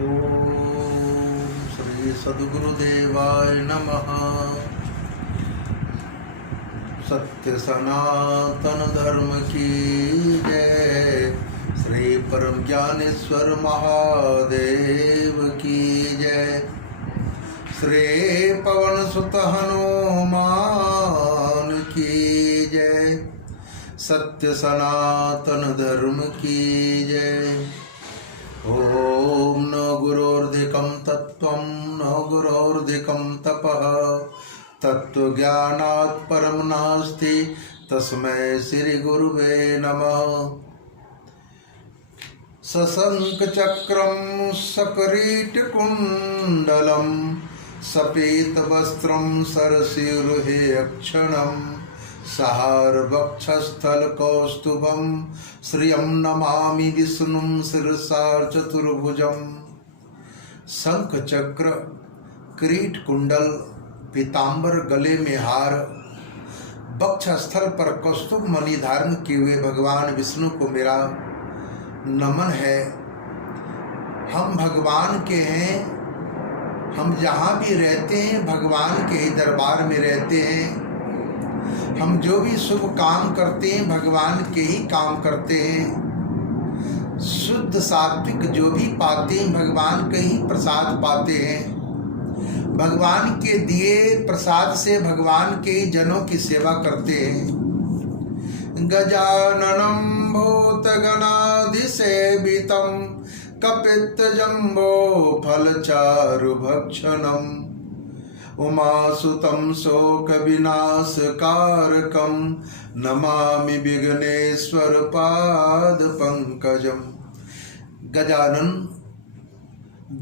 ओम श्री सद्गुरुदेवाय नमः। सत्य सनातन धर्म की जय। श्री परम ज्ञानेश्वर महादेव की जय। श्री पवन सुत हनुमान की जय। सत्य सनातन धर्म की जय। ओम न गुरोर्धिकं तत्त्वं न गुरोर्धिकं तपः तत्त्वज्ञानात् परं नास्ति तस्मै श्री गुरुवे नमः। सशंखचक्रं सकरीटकुण्डलं सपीतवस्त्रं सरसिरुहेक्षणं सहारवक्षस्थलकौस्तुभं श्रियं नमामि विष्णुं शिरसा चतुर्भुजं। शंख चक्र किरीट कुंडल पीतांबर गले में हार वक्षस्थल पर कौस्तुभ मणि धारण किए हुए भगवान विष्णु को मेरा नमन है। हम भगवान के हैं। हम जहाँ भी रहते हैं भगवान के ही दरबार में रहते हैं। हम जो भी शुभ काम करते हैं भगवान के ही काम करते हैं। शुद्ध सात्विक जो भी पाते हैं भगवान के ही प्रसाद पाते हैं। भगवान के दिए प्रसाद से भगवान के जनों की सेवा करते हैं। गजाननं भूतगणाधिसेवितं कपित्थजम्बो फलचारुभक्षणम् उमासुतं शोकविनाशकारकं नमामि विघ्नेश्वर पादपंकजं। गजानन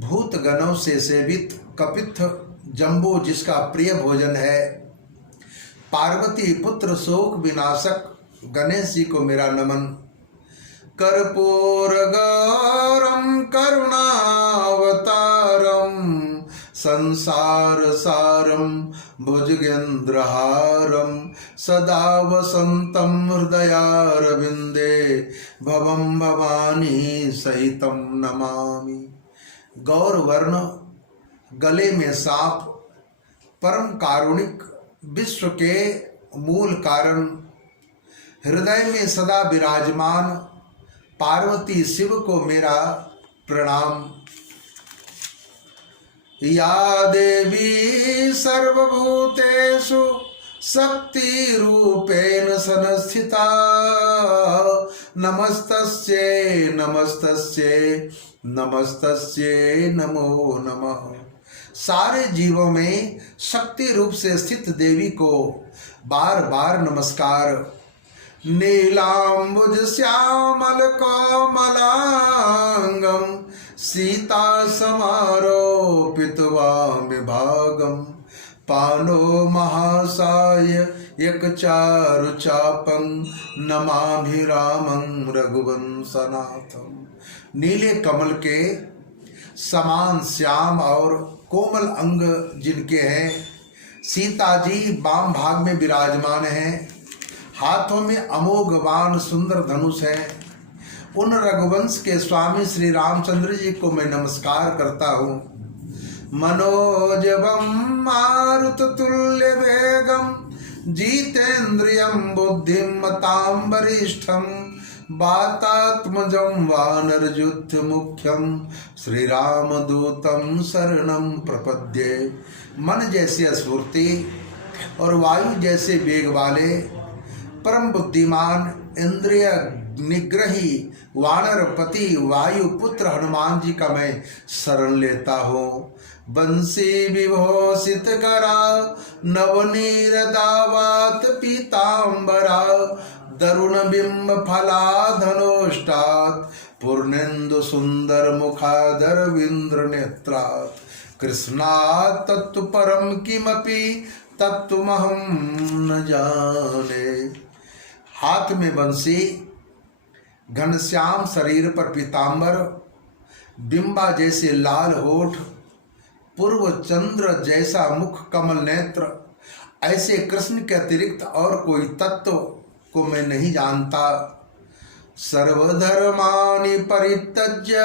भूतगणों से सेवित कपित्थ जम्बो जिसका प्रिय भोजन है। पार्वती पुत्र शोक विनाशक गणेश जी को मेरा नमन। कर्पूरगौरं करुणावतारं संसार सारं भुजगेन्द्रहारं सदा वसन्तं हृदयारविन्दे भवं भवानी सहितं नमामि। गौरवर्ण गले में सांप परम कारुणिक विश्व के मूल कारण हृदय में सदा विराजमान पार्वती शिव को मेरा प्रणाम। या देवी सर्वभूतेषु शक्तिरूपेण संस्थिता नमस्तस्यै नमस्तस्यै नमस्तस्यै नमो नमः। सारे जीवों में शक्ति रूप से स्थित देवी को बार बार नमस्कार। नीलांबुज श्यामल कोमलांगम सीता समारोपित वामिभागम पानो महासाय एक चारु चापं नमामि रामं रघुवंशनाथम। नीले कमल के समान श्याम और कोमल अंग जिनके हैं, सीता जी वाम भाग में विराजमान हैं। हाथों में अमोघ बाण सुंदर धनुष है। उन रघुवंश के स्वामी श्री रामचंद्र जी को मैं नमस्कार करता हूँ। मनोजवम मारुततुल्य वेगम जितेन्द्रियं बुद्धिमतां वरिष्ठं वातात्मजं वानरयुद्ध मुख्यं श्री रामदूतं शरणं प्रपद्ये। मन जैसे स्फूर्ति और वायु जैसे वेग वाले परम बुद्धिमान इंद्रिय निग्रही वानरपति वायुपुत्र हनुमान जी का मैं शरण लेता हूँ। बंसी विभूषित करा नवनीर दावात पीतांबरा दरुण बिंब फलाधनोष्टात् पूर्णेन्दु सुंदर मुखाधर विंद्र नेत्रात् कृष्णात् तत्तु परम किमपि तत्त्वमहं न जाने। हाथ में बंसी, घनश्याम शरीर पर पीतांबर, बिंबा जैसे लाल होठ, पूर्व चंद्र जैसा मुख, कमल नेत्र, ऐसे कृष्ण के अतिरिक्त और कोई तत्व को मैं नहीं जानता। सर्वधर्मानि परित्यज्य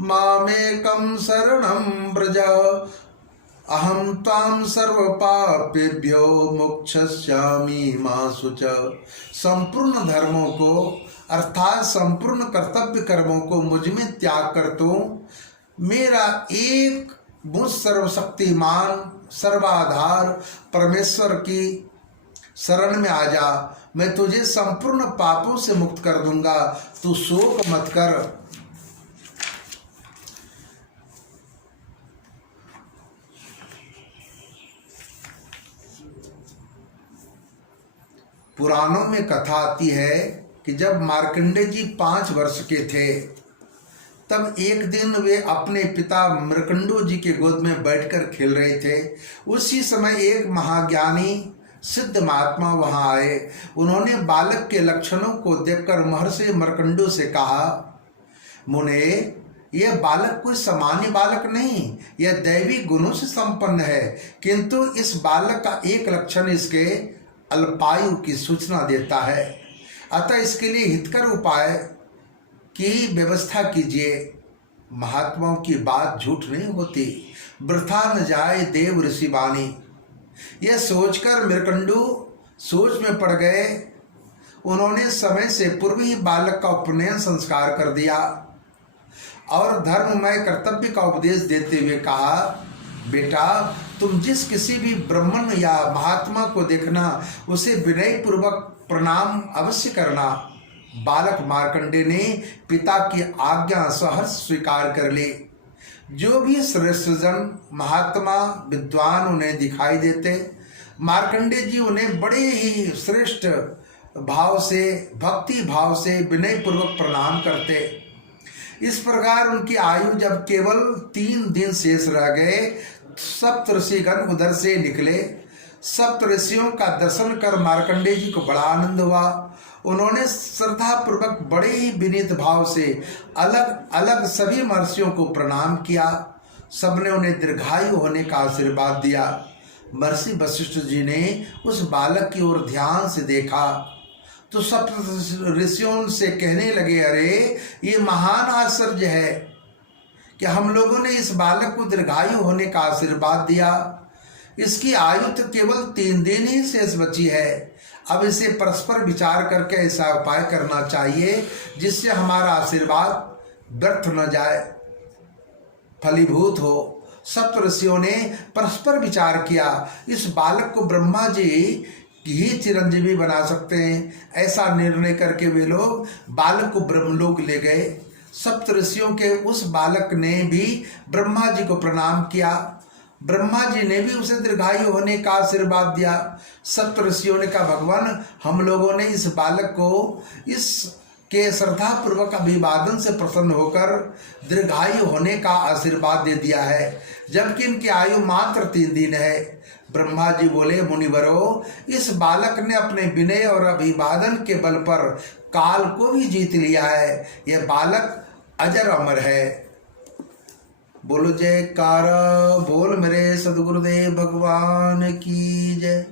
मामेकं शरणं व्रज अहं त्वां सर्वपापेभ्यो मोक्षयिष्यामि मा शुच। संपूर्ण धर्मों को अर्थात संपूर्ण कर्तव्य कर्मों को मुझ में त्याग कर तू मेरा एक मुझ सर्वशक्तिमान सर्वाधार परमेश्वर की शरण में आ जा, मैं तुझे संपूर्ण पापों से मुक्त कर दूंगा, तू शोक मत कर। पुराणों में कथा आती है कि जब मार्कंडेय जी 5 वर्ष के थे तब एक दिन वे अपने पिता मृकंडू जी के गोद में बैठकर खेल रहे थे। उसी समय एक महाज्ञानी सिद्ध महात्मा वहां आए। उन्होंने बालक के लक्षणों को देखकर महर्षि मृकंडू से कहा, मुने, यह बालक कोई सामान्य बालक नहीं, यह दैवी गुणों से संपन्न है, किंतु इस बालक का एक लक्षण इसके अल्पायु की सूचना देता है। अतः इसके लिए हितकर उपाय की व्यवस्था कीजिए। महात्माओं की बात झूठ नहीं होती, वृथा न जाए देव ऋषि वाणी। यह सोचकर मृकंडू सोच में पड़ गए। उन्होंने समय से पूर्व ही बालक का उपनयन संस्कार कर दिया और धर्ममय कर्तव्य का उपदेश देते हुए कहा, बेटा, तुम जिस किसी भी ब्राह्मण या महात्मा को देखना उसे विनय पूर्वक प्रणाम अवश्य करना। बालक मार्कंडेय ने पिता की आज्ञा सहर्ष स्वीकार कर ली। जो भी श्रेष्ठ जन महात्मा विद्वान उन्हें दिखाई देते, मार्कंडेय जी उन्हें बड़े ही श्रेष्ठ भाव से, भक्ति भाव से विनय पूर्वक प्रणाम करते। इस प्रकार उनकी आयु जब केवल 3 दिन शेष रह गए, सप्त ऋषिगण उधर से निकले। सप्त ऋषियों का दर्शन कर मार्कंडेय जी को बड़ा आनंद हुआ। उन्होंने श्रद्धा पूर्वक बड़े ही विनीत भाव से अलग अलग सभी महर्षियों को प्रणाम किया। सबने उन्हें दीर्घायु होने का आशीर्वाद दिया। महर्षि वशिष्ठ जी ने उस बालक की ओर ध्यान से देखा तो सप्त ऋषियों से कहने लगे, अरे ये महान आश्चर्य है कि हम लोगों ने इस बालक को दीर्घायु होने का आशीर्वाद दिया। इसकी आयु तो केवल 3 दिन ही शेष बची है। अब इसे परस्पर विचार करके ऐसा उपाय करना चाहिए जिससे हमारा आशीर्वाद व्यर्थ न जाए, फलीभूत हो। सप्त ऋषियों ने परस्पर विचार किया, इस बालक को ब्रह्मा जी ही चिरंजीवी बना सकते हैं। ऐसा निर्णय करके वे लोग बालक को ब्रह्मलोक ले गए। सप्त ऋषियों के उस बालक ने भी ब्रह्मा जी को प्रणाम किया। ब्रह्मा जी ने भी उसे दीर्घायु होने का आशीर्वाद दिया। सप्त ऋषियों ने कहा, भगवान, हम लोगों ने इस बालक को इसके श्रद्धा पूर्वक अभिवादन से प्रसन्न होकर दीर्घायु होने का आशीर्वाद दे दिया है, जबकि इनकी आयु मात्र 3 दिन है। ब्रह्मा जी बोले, मुनिवरो, इस बालक ने अपने विनय और अभिवादन के बल पर काल को भी जीत लिया है। यह बालक अजर अमर है। बोलो जयकारा बोल मेरे सदगुरुदेव भगवान की जय।